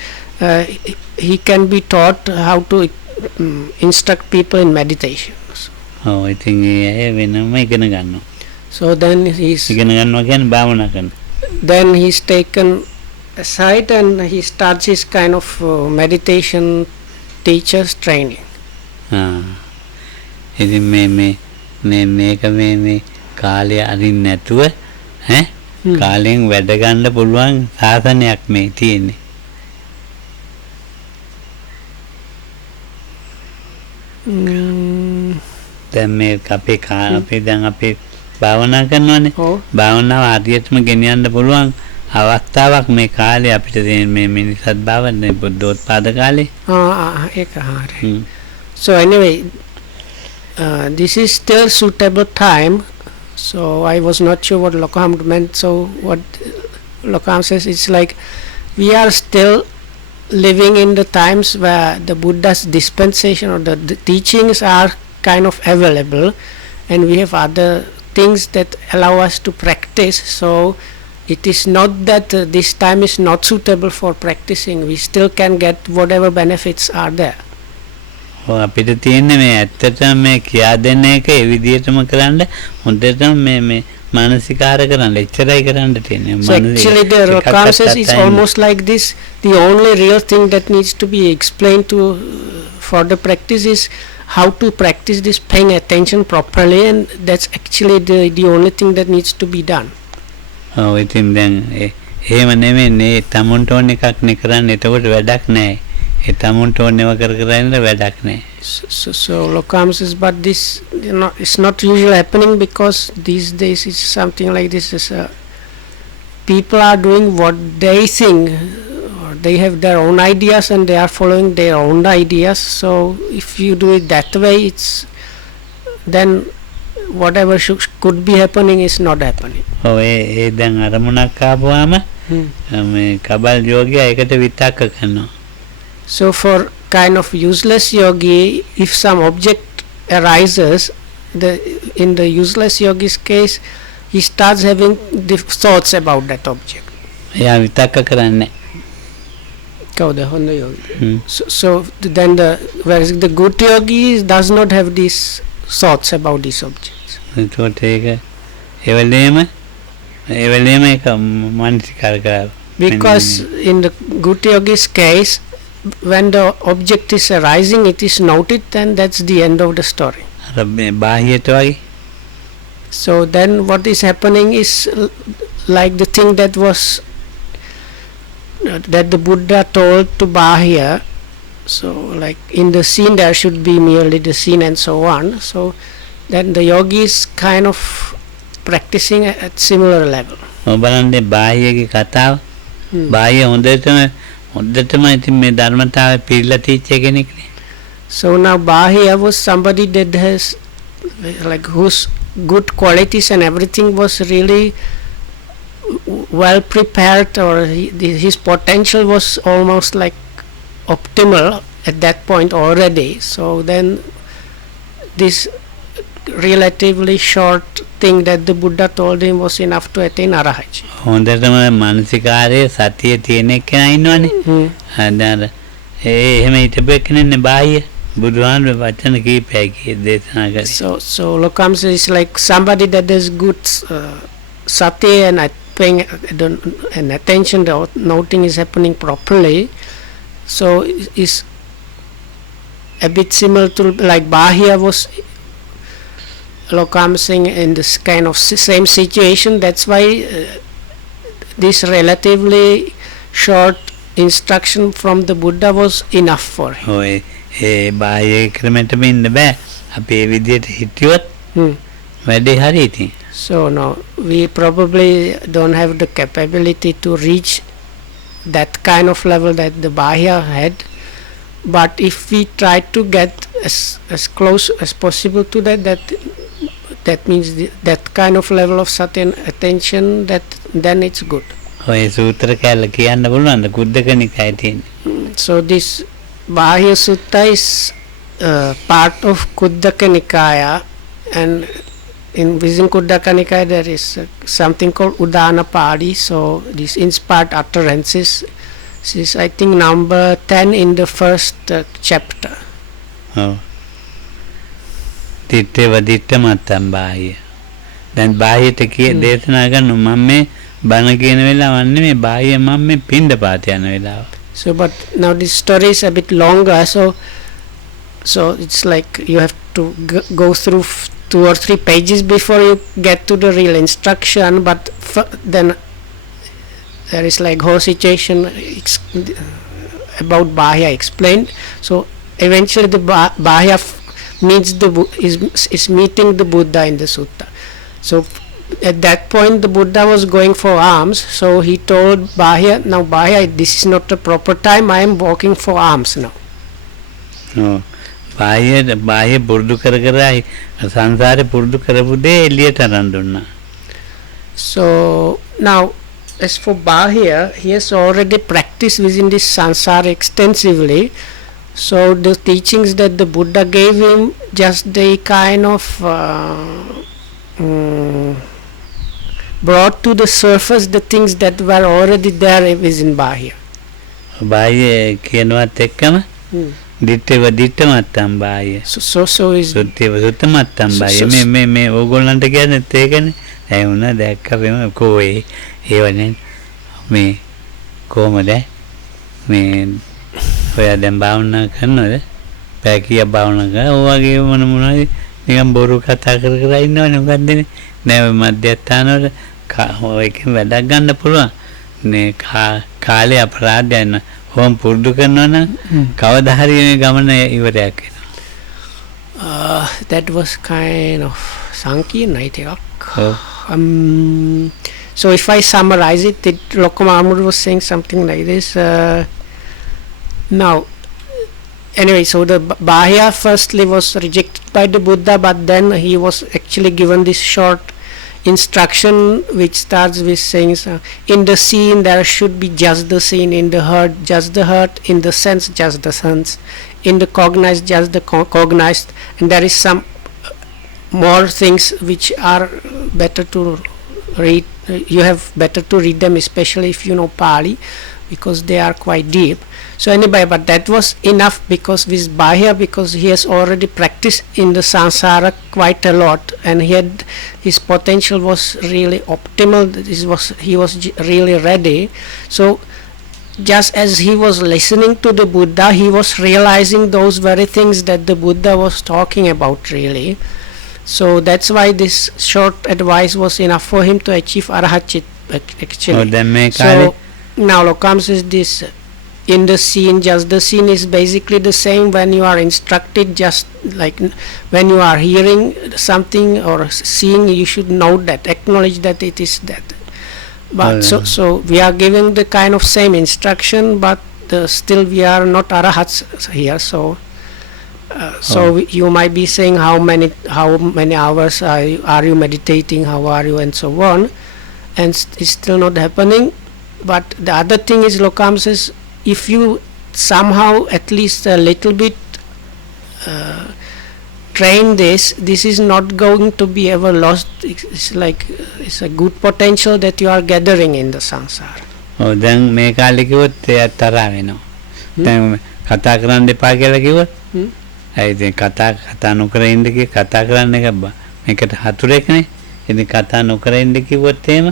he can be taught how to instruct people in meditation. So then he's taken aside and he starts his kind of meditation teacher's training. කාලෙන් වැඩ ගන්න පුළුවන් සාසනයක් මේ තියෙන්නේ. දැන් මේ අපේ දැන් අපේ භාවනා කරනවානේ. භාවනාව හරියටම ගෙනියන්න පුළුවන් අවස්ථාවක් මේ කාලේ අපිට තියෙන මේ මිනිස්සුත් භාවනේ බුද්ධෝත්පාද කාලේ. ඒක හරියි. So anyway, this is still suitable time. So I was not sure what Lokam meant. So what Lokam says, it's like we are still living in the times where the Buddha's dispensation or the teachings are kind of available, and we have other things that allow us to practice. So it is not that this time is not suitable for practicing. We still can get whatever benefits are there. අපිට තියෙන්නේ මේ ඇත්තටම මේ කියා දෙන්න එක ඒ විදිහටම කරන්න හොඳටම මේ මානසිකාර කරන්න එච්චරයි කරන්න තියෙන්නේ. So actually the Lokam says it's almost like this. The only real thing that needs to be explained for the practice is how to practice this paying attention properly, and that's actually the only thing that needs to be done. ඉතින් දැන් එහෙම නෙමෙයි නේ තමුන්ට ඕන එකක් නේ කරන්නේ. එතකොට වැඩක් නැහැ. So Lokam says, but this it's not usually happening because these days it's something like this. People are doing what they think, or they have their own ideas and they are following their own ideas. So if you do it that way, then whatever could be happening is not happening. දැන් අරමුණක් ආවම මේ කබල් යෝගියා ඒකට විතක්ක කරනවා. So for kind of useless yogi, if some object arises, in the useless yogi's case, he starts having the thoughts about that object. විතක්ක කරන්නේ. So then whereas the good yogi does not have these thoughts about these objects. Because in the good yogi's case, when the object is arising, it is noted, and that's the end of the story. So then what is happening is like the thing that was that the Buddha told to Bahya. So like in the scene there should be merely the scene and so on. So then the yogi is kind of practicing at similar level. So now Bahya was somebody that has like whose good qualities and everything was really well prepared, or his potential was almost like optimal at that point already. So then this relatively short thing that the Buddha told him was enough to attain Arahachi. හොඳටම මානසිකාරයේ සතිය තියෙන කෙනා ඉන්නවනේ. අදාර එහෙම හිටපු කෙනෙන්නේ බාහිය බුදුහාමුදුරුවෝ වචන කීපයයි දේශනා කරේ. So Lokamsa is like somebody that has good sati and paying and attention, noting is happening properly. So is a bit similar to like Bahia was Lokamsa in this kind of same situation. That's why this relatively short instruction from the Buddha was enough for him. ඔය ඒ බාහිය ක්‍රමෙටම ඉන්න බෑ. අපි ඒ විදිහට හිටියොත් වැඩේ හරි ඉතින්. So now we probably don't have the capability to reach that kind of level that the Bahia had, but if we try to get as close as possible to that means that kind of level of sati and attention, that then it's good. ඔය සූත්‍ර කැල කියන්න පුළුවන්ද කුද්දක නිකායේ තියෙන. So this Bahia Sutta is part of Kuddaka Nikaya, and within Kuddaka Nikaya there is something called Udana Padi. So these inspired utterances, this is I think number 10 in the first chapter. ඔව්. තිත්තේව දිත්ත මත්තම් බාහිය. දැන් බාහියට කිය දේශනා කරන මම මේ බණ කියන වෙලාව නෙමෙයි බාහිය මම මේ පින්ඩපාත යන වෙලාව. So but now this story is a bit longer, so it's like you have to go through 2 or 3 pages before you get to the real instruction, but then there is like whole situation about Bahia explained. So eventually the Bahia meets is meeting the Buddha in the sutta. So at that point the Buddha was going for alms, so he told Bahia, now Bahia, this is not the proper time, I am walking for alms now. Bahiya පුරුදු කර සංසාරේ පුරුදු කරපු දේ එළියට අරන් දුන්නා. So now as for Bahia, he has already practiced within this sansara extensively, so the teachings that the Buddha gave him, just they kind of brought to the surface the things that were already there within Bahia. Bahiya කියනවත් එක්කම දිත්තේව දිත්ත මත්තම් Bahiya. So is සුත්තේව සුත්ත මත්තම් Bahiya. මේ ඕගොල්ලන්ට කියන්නේත් ඒකනේ. ඒ වුණා දැක්කම කොහේ ඒවනේ මේ කොහමද මේ ඔයා දැන් භාවනා කරනවද? පැකිය භාවනා කරා. ඔය වගේ මොනවද නිකන් බොරු කතා කර ඉන්නවනේ මොකද්දනේ. නෑ මධ්‍යස්ථාන වල ඔයකින් වැඩක් ගන්න පුළුවන්. නේ කාලේ අපරාධය යන හොම් පුරුදු කරනවා නම් කවදා හරි මේ ගමන ඉවරයක් වෙනවා. That was kind of සංකීර්ණයි ටිකක්. So if I summarize it, Lokamamuru was saying something like this. Now anyway, so the Bahia firstly was rejected by the Buddha, but then he was actually given this short instruction which starts with saying, in the seen there should be just the seen, in the heard just the heard, in the sense just the sense, in the cognized just the cognized, and there is some more things which are better to read. You have better to read them, especially if you know Pali, because they are quite deep. So anyway, but that was enough because with Bahia, because he has already practiced in the samsara quite a lot, and his potential was really optimal. He was really ready. So just as he was listening to the Buddha, he was realizing those very things that the Buddha was talking about really. So that's why this short advice was enough for him to achieve Arahat actually. So now Lokam says this, in the scene, just the scene is basically the same when you are instructed, just like when you are hearing something or seeing, you should note that, acknowledge that it is that. But so we are giving the kind of same instruction, but still we are not arahats here. So you might be saying how many hours are you meditating, how are you, and so on, and it's still not happening. But the other thing is, Lokam says, if you somehow at least a little bit train this, this is not going to be ever lost. It's like it's a good potential that you are gathering in the samsara. ඔව් දැන් මේ කාලේ කිව්වොත් එයා තරහ වෙනවා. දැන් කතා කරන්න එපා කියලා කිව්වොත් ඇයි ඉතින් කතා නොකර ඉන්න කතා කරන්න එක මේකට හතුරෙක්නේ. ඉතින් කතා නොකර ඉන්න කිව්වොත් එහෙම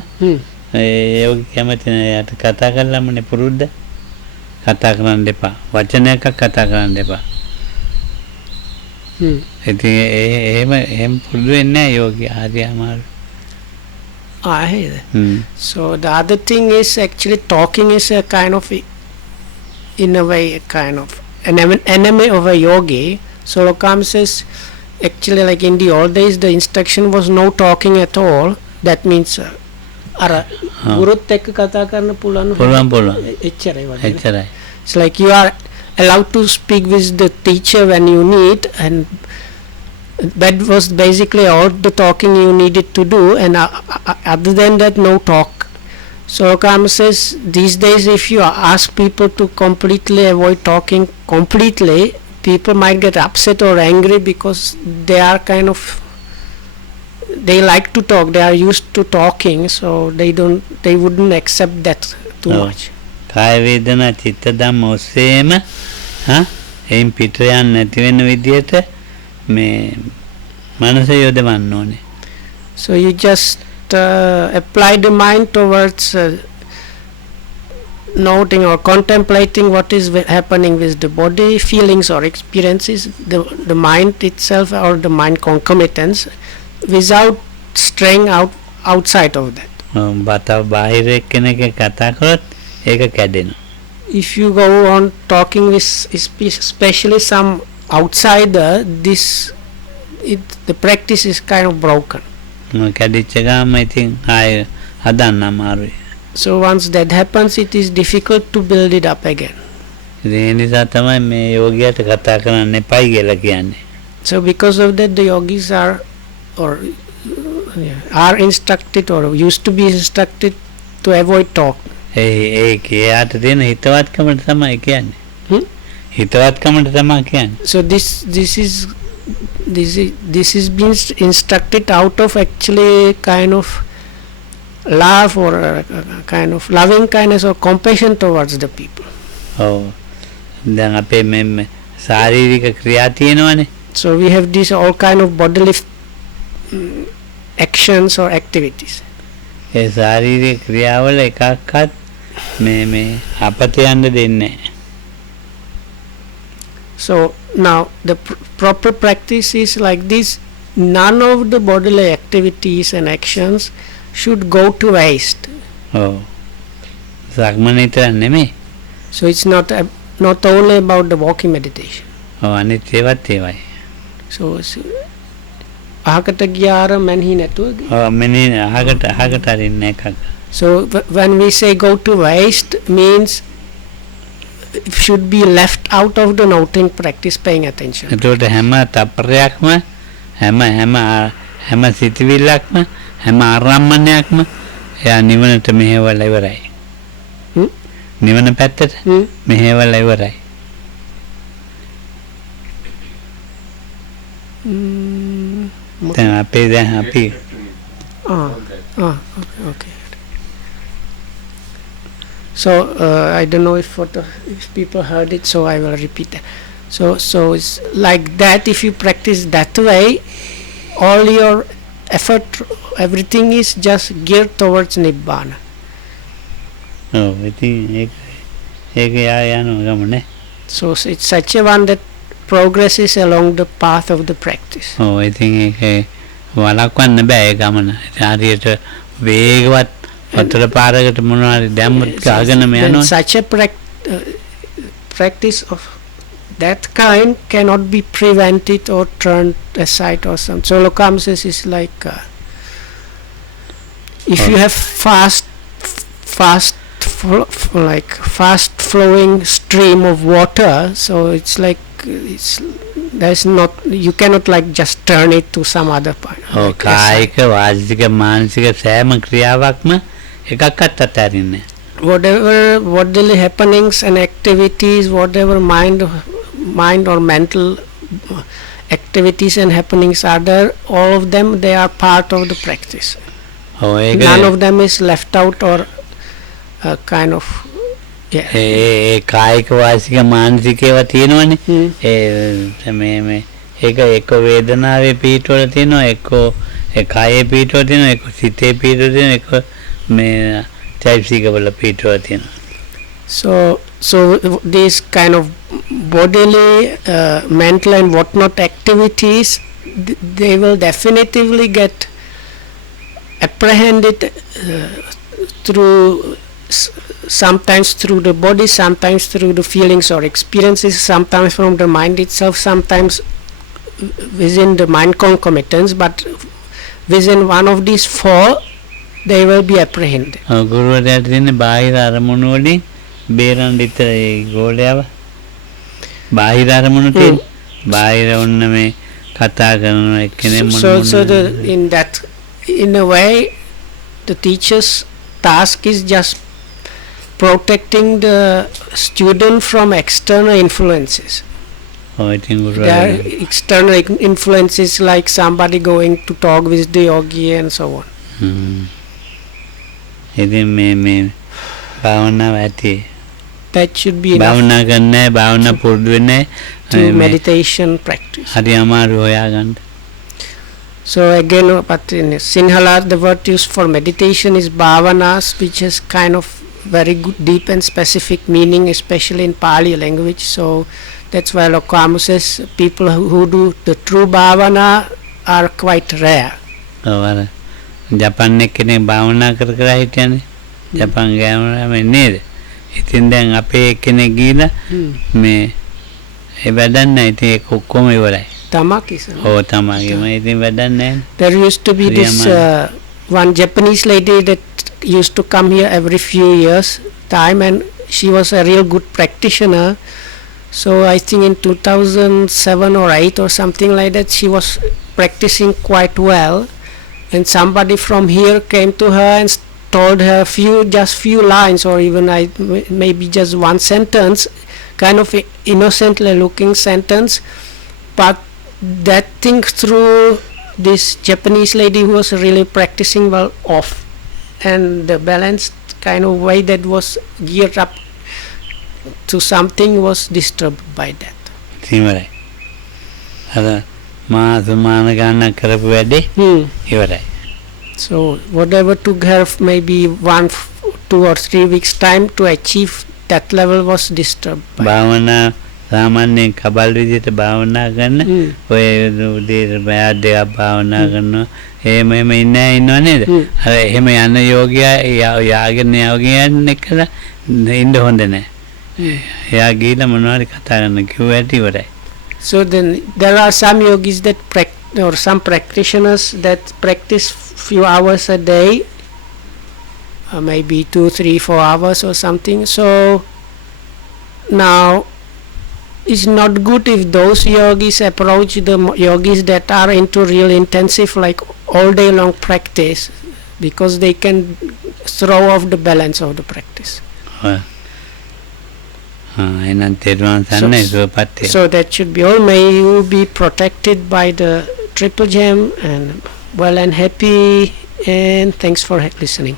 ඒ කැමති නෑ. යාට කතා කරලමනේ පුරුද්ද. කතා කරන්න එපා. වචනයක්වත් කතා කරන්න එපා. ඉතින් එහෙම පුරුදු වෙන්නේ නැහැ යෝගී හරි අමාරු. I hear that. So the other thing is actually talking is a kind of, in a way, a kind of an enemy of a yogi. So Lokam says, actually, like in the old days, the instruction was no talking at all. That means, ගුරුත් එක්ක කතා කරන්න පුළුවන්. එච්චරයි. It's like you are allowed to speak with the teacher when you need, and that was basically all the talking you needed to do, and other than that, no talk. So Kama says, these days if you ask people to completely avoid talking completely, people might get upset or angry because they are kind of, they like to talk, they are used to talking, so they wouldn't accept that too much. කාය වේදනා චිත්ත ධම්ම ඔස්සේම එයින් පිට යන්නේ නැති වෙන විදියට මේ මනස යොදවන්න ඕනේ. So you just apply the mind towards noting or contemplating what is happening with the body, feelings or experiences, the mind itself or the mind concomitants, without straying outside of that. බත බාහිර කෙනෙක් කතා කරොත් ඒක කැඩෙනවා. If you go on talking with especially some outsider, the practice is kind of broken. කැඩිච්ච ගාම ඉතින් ආය හදන්න අමාරුයි. So once that happens, it is difficult to build it up again. ඒ නිසා තමයි මේ යෝගියට කතා කරන්න එපයි කියලා කියන්නේ. So because of that, the yogis are instructed or used to be instructed to avoid talk. එයාට දෙන හිතවත්කමට තමයි කියන්නේ. හිතවත්කමට තමයි කියන්නේ. So this is being instructed out of actually kind of love or kind of loving kindness or compassion towards the people. දැන් අපේ මේ ශාරීරික ක්‍රියා තියෙනවානේ. So we have these all kind of bodily actions or activities. ඒ ශාරීරික ක්‍රියාවල එකක්වත් මේ අපත යන්න දෙන්නේ නැහැ. So now the proper practice is like this: none of the bodily activities and actions should go to waste. සක්මනේ නෙමෙයි. So it's not only about the walking meditation. අනිත් ඒවත් ඒවයි. So අහකට ගියාර මැන්හි නැතුව මෙන්න අහකට අරින්න එකක්. So when we say go to waste, means it should be left out of the noting practice, paying attention. එතකොට හැම තප්පරයක්ම හැම සිතවිල්ලක්ම හැම ආරම්මණයක්ම එයා නිවනට මෙහෙවලා ඉවරයි. නිවන පැත්තට මෙහෙවලා ඉවරයි. දැන් අපි okay. So I don't know if people heard it, so I will repeat that. So it's like that. If you practice that way, all your effort, everything is just geared towards nibbana. So it's such a one that progresses along the path of the practice. I think වලක්වන්න බෑ ඒ ගමන. හරියට වේගවත් වතුර පාරකට මොනවාරි දැම්මත් ගහගෙනම යනවා. Such a practice of that kind cannot be prevented or turned aside or something. So Lokam says is like if you have fast flowing stream of water, so it's like you cannot like just turn it to some other point. කායික වාචික මානසික සෑම ක්‍රියාවක්ම එකක්වත් අතරින්නේ. Whatever bodily happenings and activities, whatever mind or mental activities and happenings are there, all of them, they are part of the practice. ඒක None of them is left out or kind of, yeah. ඒ කායික වාසික මානසික ඒවා තියෙනවනේ. මේ ඒක එක්ක වේදනාවේ පීඨවල තියෙනවා, එක්ක ඒ කායේ පීඨවල තියෙනවා, එක්ක සිතේ පීඨවල තියෙනවා, එක්ක මේ චෛතසිකවල පීඨවල තියෙනවා. So these kind of bodily, mental and whatnot activities, they will definitively get apprehended through sometimes through the body, sometimes through the feelings or experiences, sometimes from the mind itself, sometimes within the mind concomitants, but within one of these four they will be apprehended. ගුරුවරයාට දෙන්නේ බාහිර අරමුණු වලින් බේරන්න විතර ඒ ගෝලයාව බාහිර අරමුණු තියෙන බාහිර ඔන්න මේ කතා කරන එක්කෙනෙක් මොන in a way the teacher's task is just protecting the student from external influences. There are external influences like somebody going to talk with the yogi and so on. ඉතින් මේ භාවනාව ඇති that should be enough භාවනා කරන්නේ භාවනා පුරුදු වෙන්නේ to meditation practice. හරි අමාරු හොයාගන්න. So again, but in Sinhala the word used for meditation is bhavanas, which is kind of very good, deep and specific meaning, especially in Pali language. So that's why Lokamu says people who do the true bhavana are quite rare. Japan එක්කනේ භාවනා කර කර හිටියනේ. ජපාන් ගෑම නේද? ඉතින් දැන් අපේ එක්කෙනෙක් ගිහලා මේ ඒ වැඩක් නැහැ. ඉතින් ඒක ඔක්කොම ඉවරයි. Tamakis. Oh, Tamakis. ඉතින් වැඩක් නැහැ. There used to be this one Japanese lady that used to come here every few years time, and she was a real good practitioner. So I think in 2007 or 8 or something like that, she was practicing quite well, and somebody from here came to her and told her just few lines, or even maybe just one sentence, kind of innocently looking sentence, but that thing through this Japanese lady who was really practicing well off, and the balanced kind of way that was geared up to something was disturbed by that. Ivarai. Ada maasumana ganna karapu wedde ivarai. So whatever took her maybe 1, 2 or 3 weeks time to achieve that level was disturbed. Bhavana සාමාන්‍යයෙන් කබල් විදිහට භාවනා කරන ඔය උදේ බෑ දෙක භාවනා කරනවා එහෙම ඉන්නව නේද අර එහෙම යන යෝගියා යාගෙන යෝගියන් එක්කලා ඉන්න හොඳ නැහැ එයා ගිහලා මොනවාරි කතා කරන්න කිව්වට ඉවරයි. So then there are some yogis that or some practitioners that practice few hours a day, maybe 2, 3, 4 hours or something. So now it's not good if those yogis approach the yogis that are into real intensive, like all day long practice, because they can throw off the balance of the practice. So that should be all. May you be protected by the Triple Gem and well and happy, and thanks for listening.